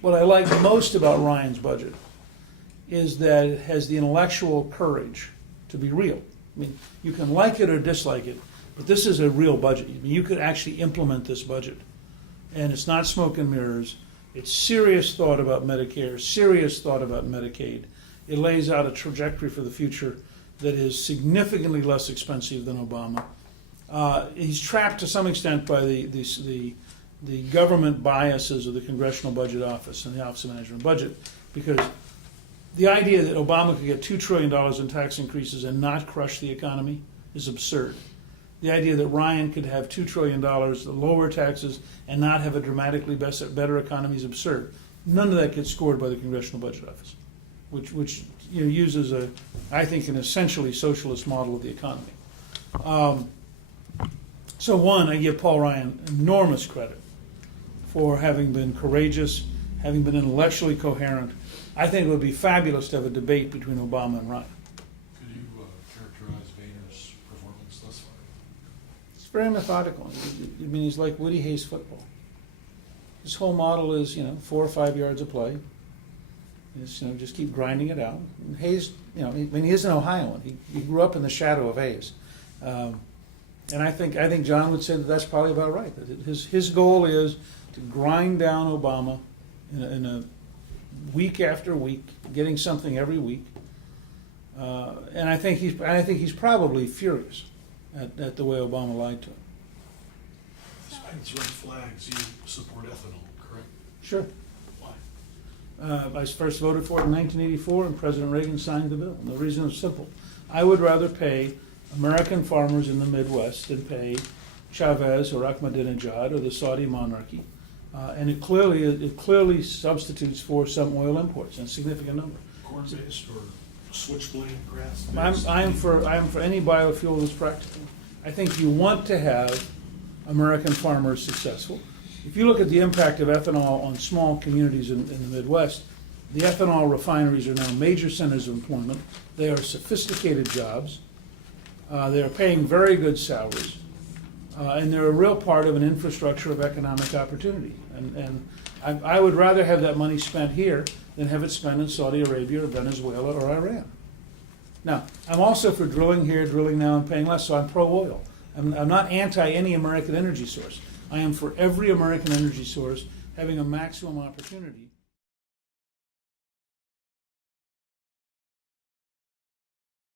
What I like most about Ryan's budget is that it has the intellectual courage to be real. I mean, you can like it or dislike it, but this is a real budget. I mean, you could actually implement this budget. And it's not smoke and mirrors. It's serious thought about Medicare, serious thought about Medicaid. It lays out a trajectory for the future that is significantly less expensive than Obama. He's trapped to some extent by the government biases of the Congressional Budget Office and the Office of Management and Budget, because the idea that Obama could get $2 trillion in tax increases and not crush the economy is absurd. The idea that Ryan could have $2 trillion, lower taxes, and not have a dramatically better economy is absurd. None of that gets scored by the Congressional Budget Office, which uses I think, an essentially socialist model of the economy. So one, I give Paul Ryan enormous credit for having been courageous, having been intellectually coherent. I think it would be fabulous to have a debate between Obama and Ryan. Could you characterize Boehner's performance thus far? It's very methodical. I mean, he's like Woody Hayes football. His whole model is, 4 or 5 yards of play. Just keep grinding it out. And Hayes, he is an Ohioan. He grew up in the shadow of Hayes. And I think John would say that that's probably about right. That his goal is to grind down Obama in a week after week, getting something every week. And I think he's probably furious at the way Obama lied to him. Despite its red flags, you support ethanol, correct? Sure. Why? I first voted for it in 1984, and President Reagan signed the bill. And the reason is simple. I would rather pay American farmers in the Midwest than pay Chavez or Ahmadinejad or the Saudi monarchy. And it clearly substitutes for some oil imports in a significant number. Corn-based or switchblade grass-based? I'm for any biofuel that's practical. I think you want to have American farmers successful. If you look at the impact of ethanol on small communities in the Midwest, the ethanol refineries are now major centers of employment. They are sophisticated jobs. They are paying very good salaries. And they're a real part of an infrastructure of economic opportunity. And I would rather have that money spent here than have it spent in Saudi Arabia or Venezuela or Iran. Now, I'm also for drilling here, drilling now, and paying less, so I'm pro-oil. I'm not anti any American energy source. I am for every American energy source having a maximum opportunity.